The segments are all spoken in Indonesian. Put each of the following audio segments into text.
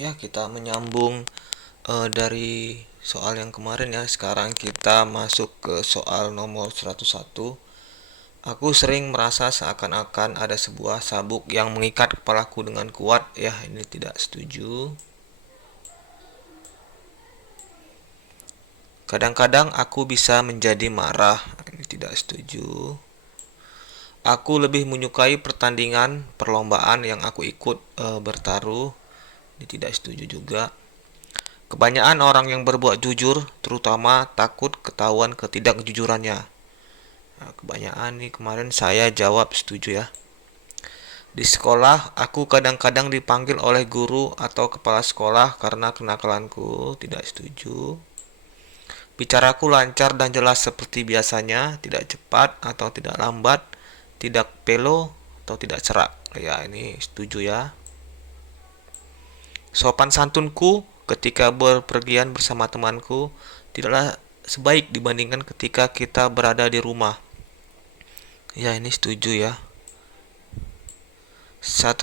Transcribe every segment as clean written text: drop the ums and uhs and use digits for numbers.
Ya, kita menyambung dari soal yang kemarin ya. Sekarang kita masuk ke soal nomor 101. Aku sering merasa seakan-akan ada sebuah sabuk yang mengikat kepalaku dengan kuat. Ya, ini tidak setuju. Kadang-kadang aku bisa menjadi marah. Ini tidak setuju. Aku lebih menyukai pertandingan perlombaan yang aku ikut bertaruh. Ini tidak setuju juga. Kebanyakan orang yang berbuat jujur, terutama takut ketahuan ketidakjujurannya. Nah, kebanyakan nih kemarin saya jawab setuju ya. Di sekolah, aku kadang-kadang dipanggil oleh guru atau kepala sekolah karena kenakalanku. Tidak setuju. Bicaraku lancar dan jelas seperti biasanya, tidak cepat atau tidak lambat, tidak pelo atau tidak serak. Ya, ini setuju ya. Sopan santunku ketika berpergian bersama temanku tidaklah sebaik dibandingkan ketika kita berada di rumah. Ya, ini setuju ya. 108.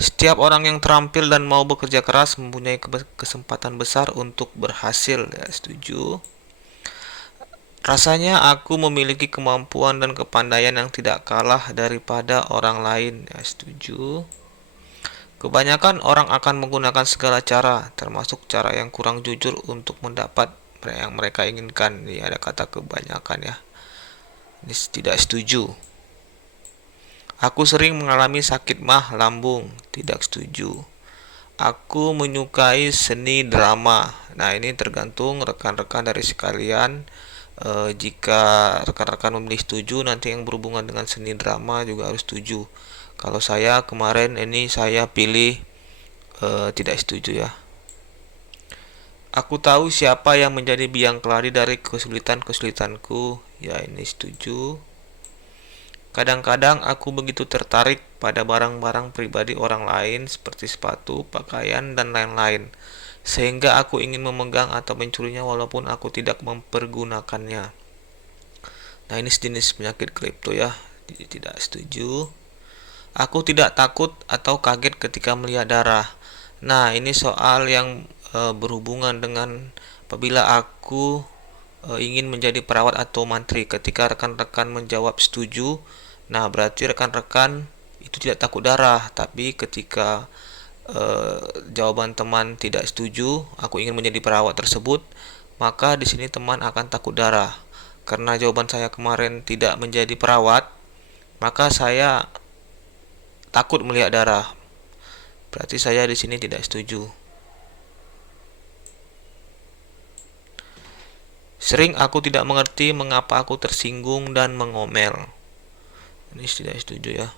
Setiap orang yang terampil dan mau bekerja keras mempunyai kesempatan besar untuk berhasil. Ya, setuju. Rasanya aku memiliki kemampuan dan kepandaian yang tidak kalah daripada orang lain. Ya, setuju. Kebanyakan orang akan menggunakan segala cara, termasuk cara yang kurang jujur untuk mendapat yang mereka inginkan. Ini ada kata kebanyakan ya. Ini tidak setuju. Aku sering mengalami sakit mah lambung. Tidak setuju. Aku menyukai seni drama. Nah, ini tergantung rekan-rekan dari sekalian. Jika rekan-rekan memilih setuju, nanti yang berhubungan dengan seni drama juga harus setuju. Kalau saya kemarin ini saya pilih tidak setuju ya. Aku tahu siapa yang menjadi biang keladi dari kesulitan-kesulitanku. Ya, ini setuju. Kadang-kadang aku begitu tertarik pada barang-barang pribadi orang lain seperti sepatu, pakaian, dan lain-lain, sehingga aku ingin memegang atau mencurinya walaupun aku tidak mempergunakannya. Nah, ini sejenis penyakit kripto ya. Tidak setuju. Aku tidak takut atau kaget ketika melihat darah. Nah, ini soal yang berhubungan dengan apabila aku ingin menjadi perawat atau mantri. Ketika rekan-rekan menjawab setuju, nah berarti rekan-rekan itu tidak takut darah. Tapi ketika jawaban teman tidak setuju, aku ingin menjadi perawat tersebut, maka di sini teman akan takut darah. Karena jawaban saya kemarin tidak menjadi perawat, maka saya takut melihat darah. Berarti saya di sini tidak setuju. Sering aku tidak mengerti mengapa aku tersinggung dan mengomel. Ini tidak setuju ya.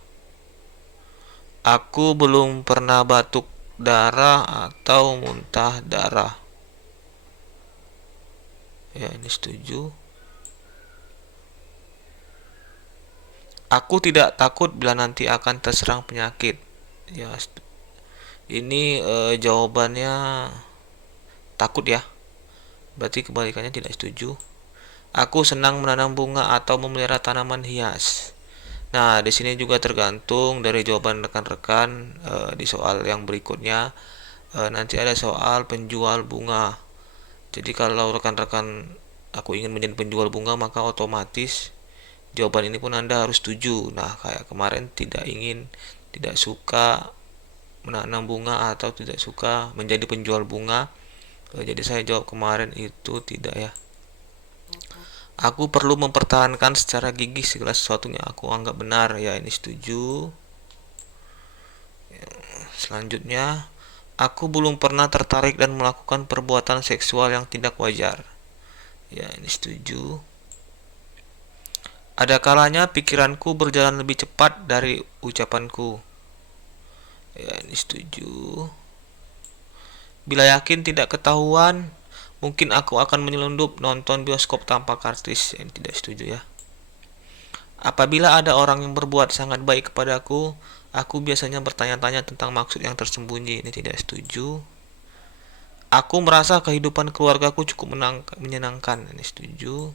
Aku belum pernah batuk darah atau muntah darah. Ya, ini setuju. Aku tidak takut bila nanti akan terserang penyakit. Ya, ini jawabannya takut ya. Berarti kebalikannya tidak setuju. Aku senang menanam bunga atau memelihara tanaman hias. Nah, di sini juga tergantung dari jawaban rekan-rekan di soal yang berikutnya. Nanti ada soal penjual bunga. Jadi kalau rekan-rekan aku ingin menjadi penjual bunga, maka otomatis jawaban ini pun Anda harus setuju. Nah, kayak kemarin tidak ingin, tidak suka menanam bunga atau tidak suka menjadi penjual bunga. Jadi saya jawab kemarin itu tidak ya. Aku perlu mempertahankan secara gigih segala sesuatu yang aku anggap benar. Ya, ini setuju. Selanjutnya, aku belum pernah tertarik dan melakukan perbuatan seksual yang tidak wajar. Ya, ini setuju. Ada kalanya pikiranku berjalan lebih cepat dari ucapanku. Ya, ini setuju. Bila yakin tidak ketahuan, mungkin aku akan menyelundup nonton bioskop tanpa karcis. Ini tidak setuju ya. Apabila ada orang yang berbuat sangat baik kepadaku, aku biasanya bertanya-tanya tentang maksud yang tersembunyi. Ini tidak setuju. Aku merasa kehidupan keluargaku cukup menyenangkan. Ini setuju.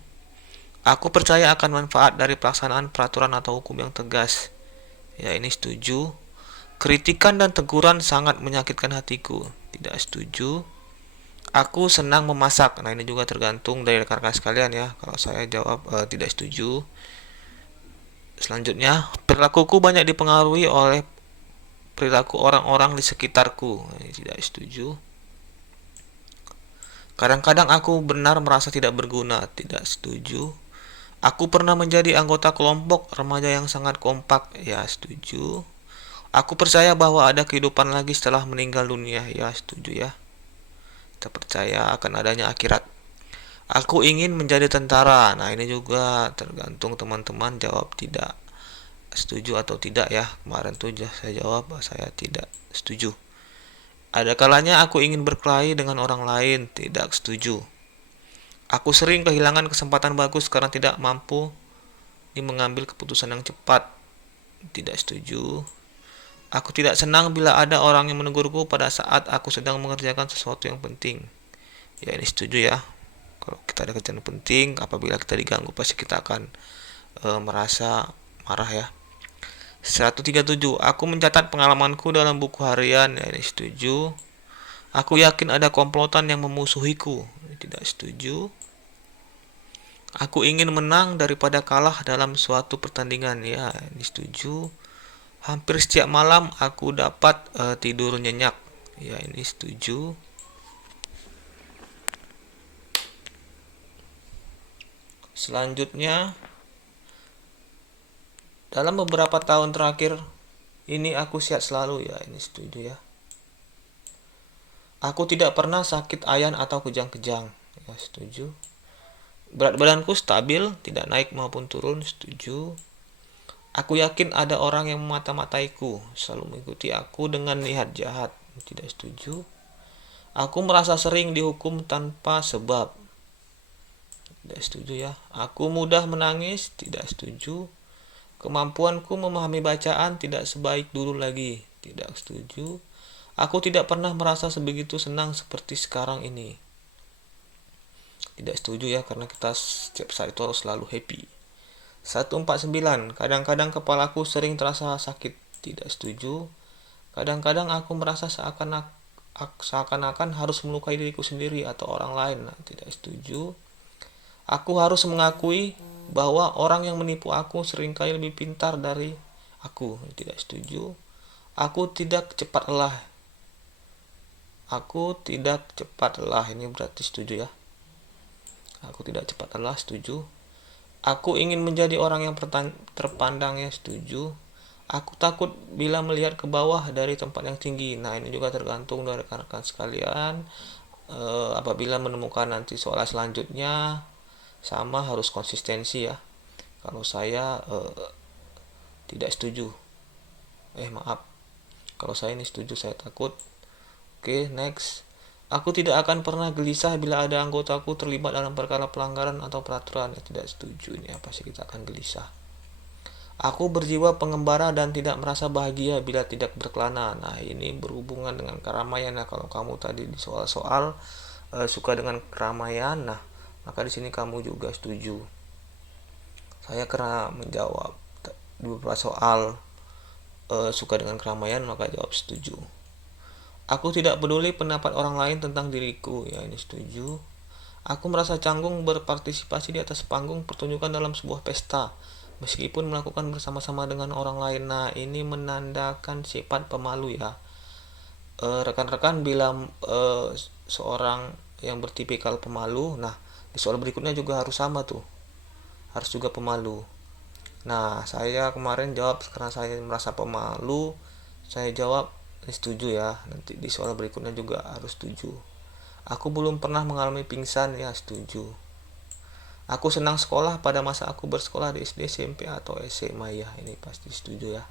Aku percaya akan manfaat dari pelaksanaan peraturan atau hukum yang tegas. Ya, ini setuju. Kritikan dan teguran sangat menyakitkan hatiku. Tidak setuju. Aku senang memasak. Nah, ini juga tergantung dari rekan-rekan sekalian ya. Kalau saya jawab tidak setuju. Selanjutnya, perilakuku banyak dipengaruhi oleh perilaku orang-orang di sekitarku. Ini tidak setuju. Kadang-kadang aku benar merasa tidak berguna. Tidak setuju. Aku pernah menjadi anggota kelompok remaja yang sangat kompak. Ya, setuju. Aku percaya bahwa ada kehidupan lagi setelah meninggal dunia. Ya, setuju ya. Kita percaya akan adanya akhirat. Aku ingin menjadi tentara. Nah, ini juga tergantung teman-teman jawab tidak setuju atau tidak ya. Kemarin tuh saya jawab saya tidak setuju. Ada kalanya aku ingin berkelahi dengan orang lain. Tidak setuju. Aku sering kehilangan kesempatan bagus karena tidak mampu mengambil keputusan yang cepat. Tidak setuju. Aku tidak senang bila ada orang yang menegurku pada saat aku sedang mengerjakan sesuatu yang penting. Ya, ini setuju ya. Kalau kita ada kerjaan penting, apabila kita diganggu pasti kita akan merasa marah ya. 137. Aku mencatat pengalamanku dalam buku harian. Ya, ini setuju. Aku yakin ada komplotan yang memusuhiku. Ini tidak setuju. Aku ingin menang daripada kalah dalam suatu pertandingan. Ya, ini setuju. Hampir setiap malam aku dapat tidur nyenyak. Ya, ini setuju. Selanjutnya, dalam beberapa tahun terakhir ini aku sehat selalu. Ya, ini setuju ya. Aku tidak pernah sakit ayan atau kejang-kejang. Ya, setuju. Berat badanku stabil, tidak naik maupun turun. Setuju. Aku yakin ada orang yang memata-mataiku, selalu mengikuti aku dengan niat jahat. Tidak setuju. Aku merasa sering dihukum tanpa sebab. Tidak setuju ya. Aku mudah menangis. Tidak setuju. Kemampuanku memahami bacaan tidak sebaik dulu lagi. Tidak setuju. Aku tidak pernah merasa sebegitu senang seperti sekarang ini. Tidak setuju ya, karena kita setiap saat itu harus selalu happy. 149. Kadang-kadang kepalaku sering terasa sakit. Tidak setuju. Kadang-kadang aku merasa seakan-akan harus melukai diriku sendiri atau orang lain. Nah, tidak setuju. Aku harus mengakui bahwa orang yang menipu aku seringkali lebih pintar dari aku. Tidak setuju. Aku tidak cepat lelah. Aku tidak cepat lelah. Ini berarti setuju ya. Aku tidak cepat lelah. Setuju. Aku ingin menjadi orang yang terpandang. Ya, setuju. Aku takut bila melihat ke bawah dari tempat yang tinggi. Nah, ini juga tergantung dari rekan-rekan sekalian. Apabila menemukan nanti soal selanjutnya, sama harus konsistensi ya. Kalau saya tidak setuju. Maaf. Kalau saya ini setuju, saya takut. Oke, next. Aku tidak akan pernah gelisah bila ada anggotaku terlibat dalam perkara pelanggaran atau peraturan. Ya, tidak setuju. Ini pasti kita akan gelisah. Aku berjiwa pengembara dan tidak merasa bahagia bila tidak berkelana. Nah, ini berhubungan dengan keramaian ya. Kalau kamu tadi di soal-soal suka dengan keramaian, nah maka di sini kamu juga setuju. Saya karena menjawab di beberapa soal suka dengan keramaian, maka jawab setuju. Aku tidak peduli pendapat orang lain tentang diriku. Ya, ini setuju. Aku merasa canggung berpartisipasi di atas panggung pertunjukan dalam sebuah pesta, meskipun melakukan bersama-sama dengan orang lain. Nah, ini menandakan sifat pemalu ya. Rekan-rekan bilang seorang yang bertipikal pemalu, nah di soal berikutnya juga harus sama tuh, harus juga pemalu. Nah, saya kemarin jawab karena saya merasa pemalu, saya jawab setuju ya. Nanti di soal berikutnya juga harus setuju. Aku belum pernah mengalami pingsan. Ya, setuju. Aku senang sekolah pada masa aku bersekolah di SD, SMP atau SMA. Ya, ini pasti setuju ya.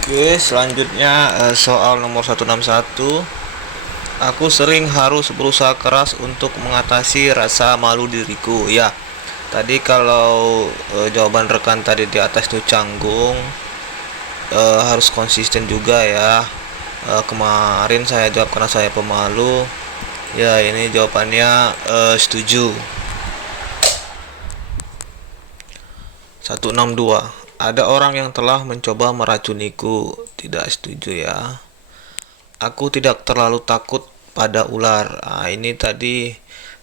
Oke, selanjutnya soal nomor 161. Aku sering harus berusaha keras untuk mengatasi rasa malu diriku. Ya, tadi kalau jawaban rekan tadi di atas itu canggung, harus konsisten juga ya. Kemarin saya jawab karena saya pemalu. Ya, ini jawabannya setuju. 162. Ada orang yang telah mencoba meracuniku. Tidak setuju ya. Aku tidak terlalu takut pada ular. Ini tadi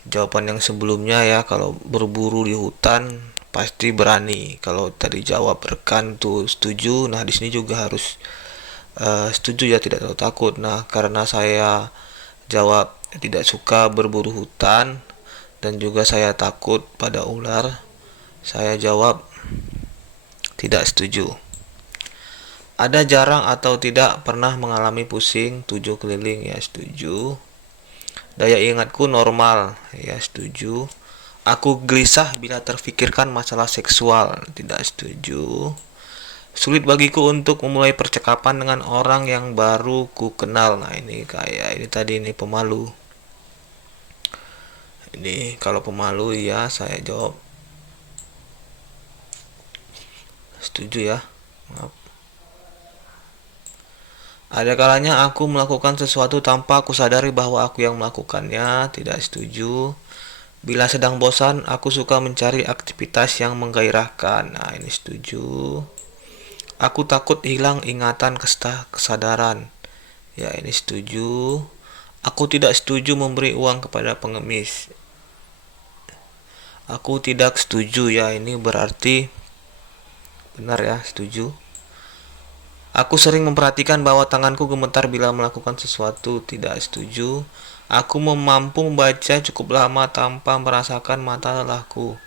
jawaban yang sebelumnya ya. Kalau berburu di hutan pasti berani. Kalau tadi jawab rekan tuh setuju. Nah, di sini juga harus setuju ya, tidak terlalu takut. Nah, karena saya jawab tidak suka berburu hutan dan juga saya takut pada ular, saya jawab tidak setuju. Ada jarang atau tidak pernah mengalami pusing 7 keliling, ya setuju. Daya ingatku normal, ya setuju. Aku gelisah bila terfikirkan masalah seksual, tidak setuju. Sulit bagiku untuk memulai percakapan dengan orang yang baru ku kenal. Nah, ini kayak ini tadi, ini pemalu. Ini kalau pemalu ya saya jawab setuju ya. Maaf. Ada kalanya aku melakukan sesuatu tanpa aku sadari bahwa aku yang melakukannya, tidak setuju. Bila sedang bosan, aku suka mencari aktivitas yang menggairahkan. Nah, ini setuju. Aku takut hilang ingatan kesadaran. Ya, ini setuju. Aku tidak setuju memberi uang kepada pengemis. Aku tidak setuju ya, ini berarti benar ya, setuju. Aku sering memperhatikan bahwa tanganku gemetar bila melakukan sesuatu, tidak setuju. Aku mampu membaca cukup lama tanpa merasakan mata lelahku.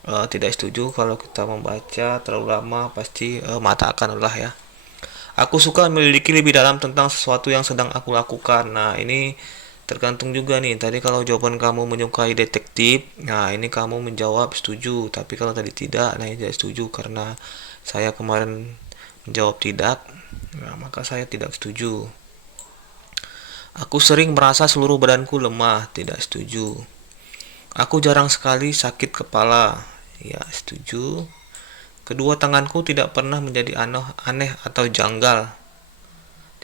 Tidak setuju, kalau kita membaca terlalu lama pasti mata akan lelah ya. Aku suka memiliki lebih dalam tentang sesuatu yang sedang aku lakukan. Nah, ini tergantung juga nih. Tadi kalau jawaban kamu menyukai detektif, nah ini kamu menjawab setuju. Tapi kalau tadi tidak, nah ini tidak setuju karena saya kemarin menjawab tidak. Nah, maka saya tidak setuju. Aku sering merasa seluruh badanku lemah, tidak setuju. Aku jarang sekali sakit kepala, ya setuju. Kedua tanganku tidak pernah menjadi aneh atau janggal,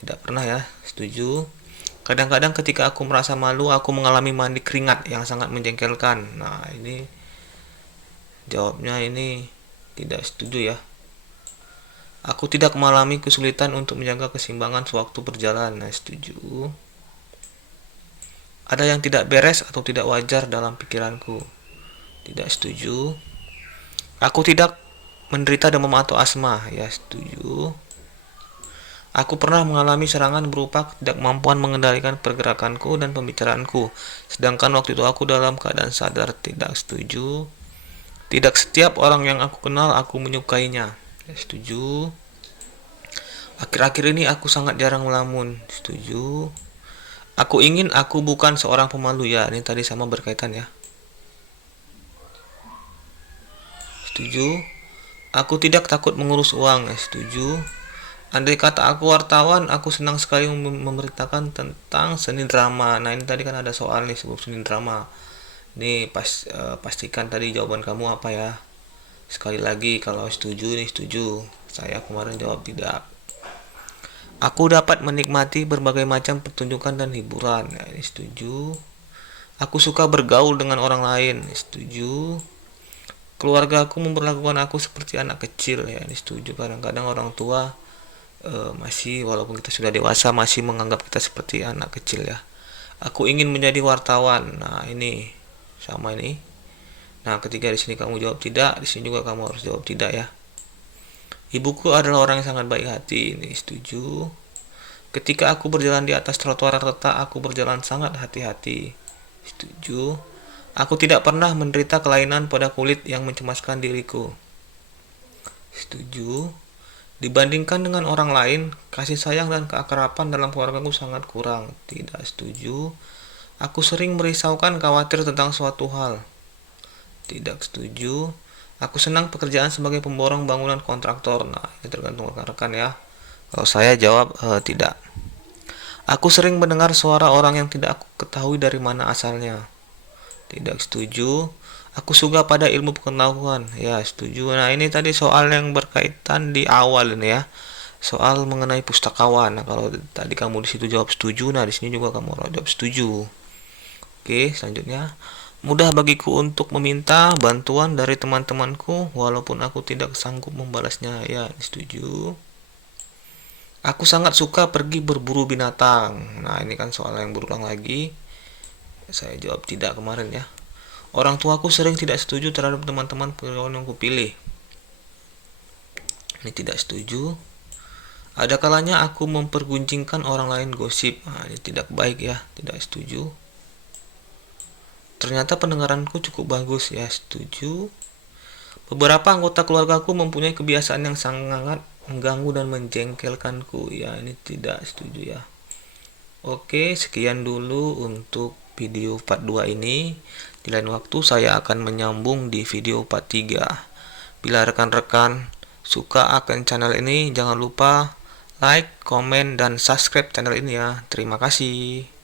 tidak pernah ya, setuju. Kadang-kadang ketika aku merasa malu, aku mengalami mandi keringat yang sangat menjengkelkan. Nah, ini jawabnya ini tidak setuju ya. Aku tidak mengalami kesulitan untuk menjaga keseimbangan sewaktu berjalan. Nah, setuju. Ada yang tidak beres atau tidak wajar dalam pikiranku. Tidak setuju. Aku tidak menderita demam atau asma. Ya, setuju. Aku pernah mengalami serangan berupa ketidakmampuan mengendalikan pergerakanku dan pembicaraanku. Sedangkan waktu itu aku dalam keadaan sadar. Tidak setuju. Tidak setiap orang yang aku kenal aku menyukainya. Ya, setuju. Akhir-akhir ini aku sangat jarang melamun. Setuju. Aku bukan seorang pemalu ya. Ini tadi sama berkaitan ya. Setuju. Aku tidak takut mengurus uang. Setuju. Andai kata aku wartawan, aku senang sekali memberitakan tentang seni drama. Nah, ini tadi kan ada soal nih sebelum seni drama. Ini pastikan tadi jawaban kamu apa ya. Sekali lagi kalau setuju nih setuju. Saya kemarin jawab tidak. Aku dapat menikmati berbagai macam pertunjukan dan hiburan. Ya, ini setuju. Aku suka bergaul dengan orang lain. Setuju. Keluarga aku memperlakukan aku seperti anak kecil. Ya, ini setuju. Kadang-kadang orang tua masih, walaupun kita sudah dewasa, masih menganggap kita seperti anak kecil ya. Aku ingin menjadi wartawan. Nah, ini sama ini. Nah, ketika di sini kamu jawab tidak, di sini juga kamu harus jawab tidak ya. Ibuku adalah orang yang sangat baik hati. Ini setuju. Ketika aku berjalan di atas trotoar retak, aku berjalan sangat hati-hati. Setuju. Aku tidak pernah menderita kelainan pada kulit yang mencemaskan diriku. Setuju. Dibandingkan dengan orang lain, kasih sayang dan keakraban dalam keluargaku sangat kurang. Tidak setuju. Aku sering merisaukan khawatir tentang suatu hal. Tidak setuju. Aku senang pekerjaan sebagai pemborong bangunan kontraktor. Nah, ini tergantung rekan-rekan ya. Kalau saya jawab tidak. Aku sering mendengar suara orang yang tidak aku ketahui dari mana asalnya. Tidak setuju. Aku suka pada ilmu pengetahuan. Ya, setuju. Nah, ini tadi soal yang berkaitan di awal ini ya. Soal mengenai pustakawan. Nah, kalau tadi kamu di situ jawab setuju, nah di sini juga kamu harus jawab setuju. Oke, selanjutnya. Mudah bagiku untuk meminta bantuan dari teman-temanku walaupun aku tidak sanggup membalasnya. Ya, setuju. Aku sangat suka pergi berburu binatang. Nah, ini kan soal yang berulang lagi. Saya jawab tidak kemarin ya. Orang tuaku sering tidak setuju terhadap teman-teman yang aku pilih. Ini tidak setuju. Ada kalanya aku mempergunjingkan orang lain gosip. Nah, ini tidak baik ya, tidak setuju. Ternyata pendengaranku cukup bagus ya, setuju. Beberapa anggota keluargaku mempunyai kebiasaan yang sangat mengganggu dan menjengkelkanku. Ya, ini tidak setuju ya. Oke, sekian dulu untuk video part 2 ini. Di lain waktu saya akan menyambung di video part 3. Bila rekan-rekan suka akan channel ini, jangan lupa like, komen, dan subscribe channel ini ya. Terima kasih.